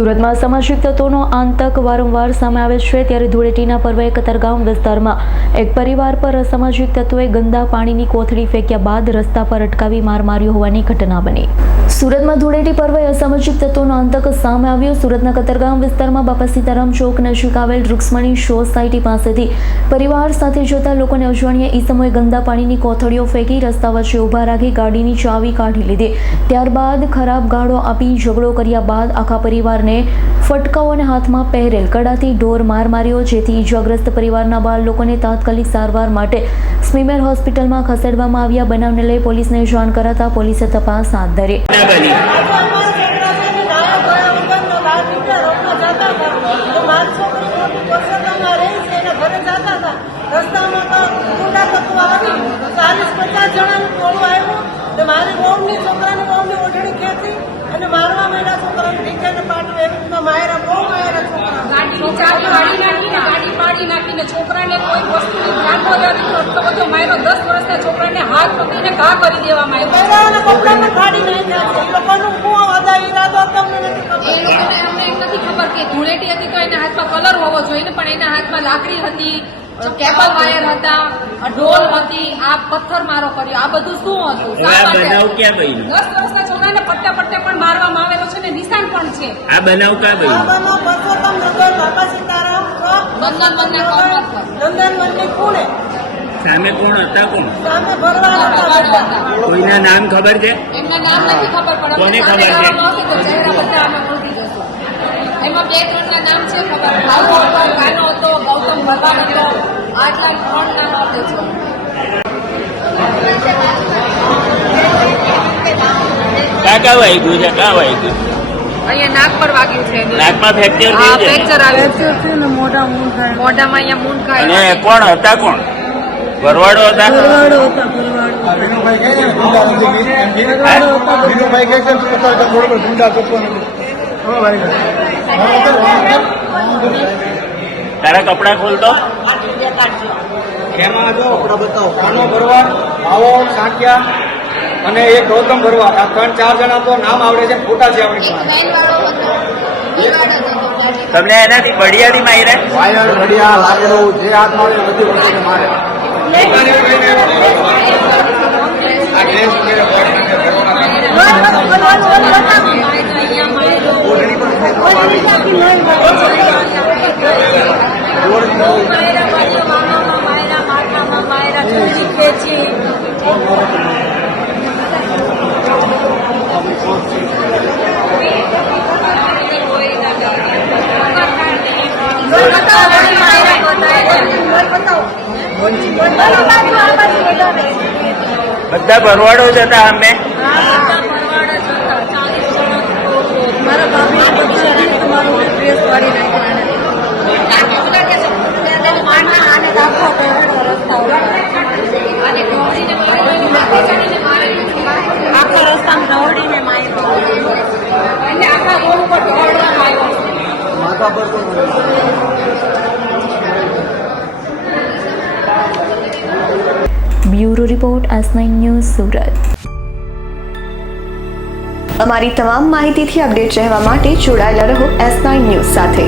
સુરતમાં સામાજિક તત્વોનો આતંક વારંવાર સામે આવે છે, ત્યારે ધૂળેટીના પર્વે કતારગામ વિસ્તારમાં એક પરિવાર પર અસામાજિક તત્વોએ ગંદા પાણીની કોથળી ફેંક્યા બાદ રસ્તા પર અટકાવી માર માર્યો હોવાની ઘટના બની। સુરતમાં ધૂળેટી પર્વે અસામાજિક તત્વોનો આતંક સામે આવ્યો। સુરતના કતારગામ વિસ્તારમાં બાપા સીતારામ ચોક નજીક આવેલ રૂક્ષ્મણી સોસાયટી પાસેથી પરિવાર સાથે જતા લોકોને અજાણ્યા ઈસમોએ ગંદા પાણીની કોથળીઓ ફેંકી રસ્તા વચ્ચે ઊભા રાખી ગાડીની ચાવી કાઢી લીધી। ત્યારબાદ ખરાબ ગાળો આપી ઝઘડો કર્યા બાદ આખા પરિવારને ફટકાઓ અને હાથમાં પહેરેલ કડાથી ઢોર માર માર્યો, જેથી ઈજાગ્રસ્ત પરિવારના 12 લોકોને તાત્કાલિક સારવાર માટે સ્મીમેર હોસ્પિટલમાં ખસેડવામાં આવ્યા। બનાવને લઈ પોલીસને જાણ કરાતા પોલીસે તપાસ હાથ ધરી। મારી વહુની છોકરાની ઓઢણી ખેંચી અને મારવા માંડ્યા છોકરાને ઢીંચેને પાટવે એવી માયરા બહુ માયરા છોકરા ગાડી ચાવી પાડી નાખીને ગાડી પાડી નાખીને છોકરાને કોઈ વસ્તુની ધ્યાન નથી એટલો બધો માયરો 10 વર્ષના છોકરાને હાથ પકડીને ઘા કરી દેવામાં આવ્યો અને કપડામાં ફાડી નાખ્યા છે। એ લોકોનું શું અદા ઈરાદો તમને નથી ખબર। એ લોકોને અમને એમ નથી ખબર કે ધૂળેટી હતી તો એના હાથમાં કલર હોવો જોઈએ ને, પણ એના હાથમાં લાકડી હતી, કેબલ વાયર હતા, ઢોલ હતી, આ પથ્થર મારો કર્યો, આ બધું શું હતું? 10 વર્ષના છોકરાને પટ્ટા પણ મારવામાં આવેલો છે ને નિશાન પણ છે। આ બનાવ ક્યાં બન્યો? પરસોત્તમ નગર બાપા સીતારામ નંદનવનની ખૂણે સામે કોણ હતા? કોણ સામે ભરવાડ હતા। કોઈના નામ ખબર છે? એમના નામ નથી ખબર, પણ કોને ખબર છે? ચહેરા બધા અમે ઓળખી જશું। એમાં 2-3 ના નામ છે ખબર, ભાવો હતો, કાનો હતો, ગૌતમ ભગવાન હતો, આટલા 3 નામ આપે છે। કાકા વાગ્યું છે? કાં વાગ્યું? અહીંયા નાક પર વાગ્યું છે। નાકમાં ફ્રેક્ચર હા, થયું છે? ફ્રેક્ચર આવ્યું છે ને, મોઢામાં અહીંયા મૂંઢ ખાય। અને કોણ હતા? કોણ ભરવાડો હતા? તારા કપડા ખોલતો એમાં જો બતાવો, કાનો ભરવાડ, ભાવો સાંકિયા અને એક ગૌતમ ભરવાડ, આ 3-4 જણા તો નામ આવડે છે, ફોટા છે આપણી પાસે। તમને એનાથી બળિયાથી માર્યા? વાયર ઘડિયા લાગેલું જે હાથમાં આવે બધી વસ્તુને મારે। આ ડ્રેસ વગેરે ઓઢણી પર ફેંકવામાં બધા ભરવાડો જ હતા? અમે આખા રસ્તામાં દોડીને માર્યો અને આખા રોડ ઉપર દોડવામાં આવ્યો। માથા પર તો bureau report S9 news Surat. અમારી તમામ માહિતીથી અપડેટ રહેવા માટે જોડાયેલા રહો S9 ન્યૂઝ સાથે।